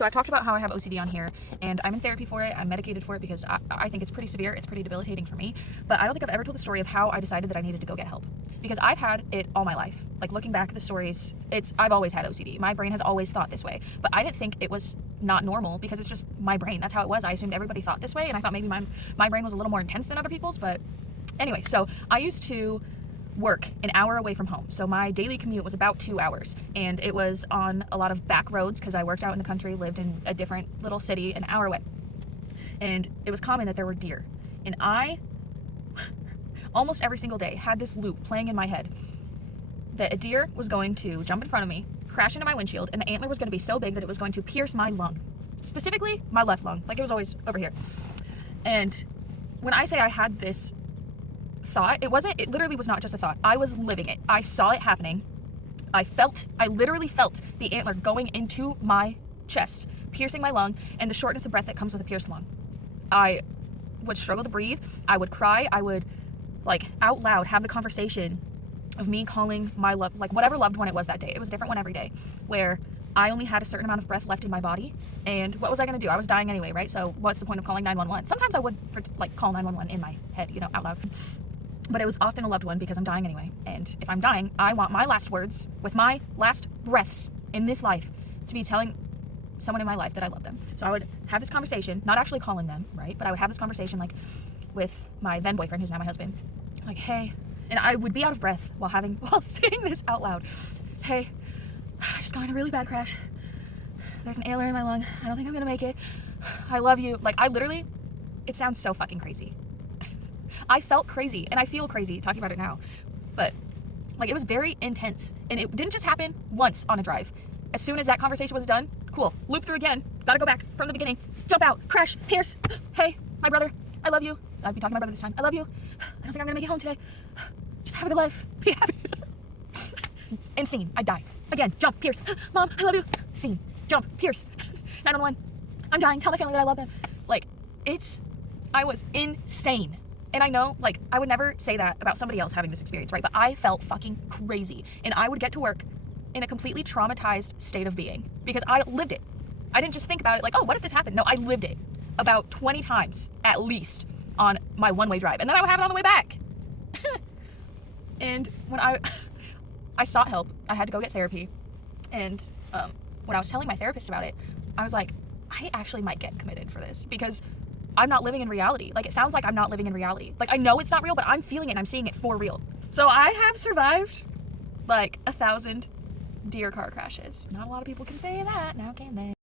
So I've talked about how I have OCD on here, and I'm in therapy for it. I'm medicated for it because I think it's pretty severe. It's pretty debilitating for me. But I don't think I've ever told the story of how I decided that I needed to go get help. Because I've had it all my life. Like, looking back at the stories, I've always had OCD. My brain has always thought this way. But I didn't think it was not normal because it's just my brain. That's how it was. I assumed everybody thought this way, and I thought maybe my brain was a little more intense than other people's. But anyway, so I used to work an hour away from home. So my daily commute was about 2 hours, and it was on a lot of back roads because I worked out in the country, lived in a different little city an hour away. And it was common that there were deer. And I almost every single day had this loop playing in my head that a deer was going to jump in front of me, crash into my windshield, and the antler was going to be so big that it was going to pierce my lung. Specifically, my left lung. Like, it was always over here. And when I say I had this thought, it literally was not just a thought. I was living it. I saw it happening. I literally felt the antler going into my chest, piercing my lung, and the shortness of breath that comes with a pierced lung. I would struggle to breathe. I would cry. I would, like, out loud have the conversation of me calling my whatever loved one it was that day. It was a different one every day, where I only had a certain amount of breath left in my body. And what was I going to do? I was dying anyway, right? So what's the point of calling 911? Sometimes I would, call 911 in my head, out loud. But it was often a loved one because I'm dying anyway. And if I'm dying, I want my last words, with my last breaths in this life, to be telling someone in my life that I love them. So I would have this conversation, not actually calling them, right? But I would have this conversation, like, with my then boyfriend, who's now my husband. Like, hey, and I would be out of breath while saying this out loud. Hey, I just got in a really bad crash. There's an antler in my lung. I don't think I'm gonna make it. I love you. Like, it sounds so fucking crazy. I felt crazy, and I feel crazy talking about it now. But, like, it was very intense. And it didn't just happen once on a drive. As soon as that conversation was done, cool, loop through again. Gotta go back from the beginning. Jump out, crash, pierce. Hey, my brother, I love you. I'd be talking to my brother this time. I love you. I don't think I'm gonna make it home today. Just have a good life. Be happy. And scene. I die. Again, jump, pierce. Mom, I love you. Scene. Jump, pierce. 911. I'm dying. Tell my family that I love them. Like, I was insane. And I know, like, I would never say that about somebody else having this experience, right? But I felt fucking crazy. And I would get to work in a completely traumatized state of being because I lived it. I didn't just think about it like, oh, what if this happened? No, I lived it about 20 times at least on my one-way drive. And then I would have it on the way back. And when I sought help, I had to go get therapy. And when I was telling my therapist about it, I was like, I actually might get committed for this because I'm not living in reality. Like, it sounds like I'm not living in reality. Like, I know it's not real, but I'm feeling it and I'm seeing it for real. So I have survived, like, 1,000 deer car crashes. Not a lot of people can say that, now can they?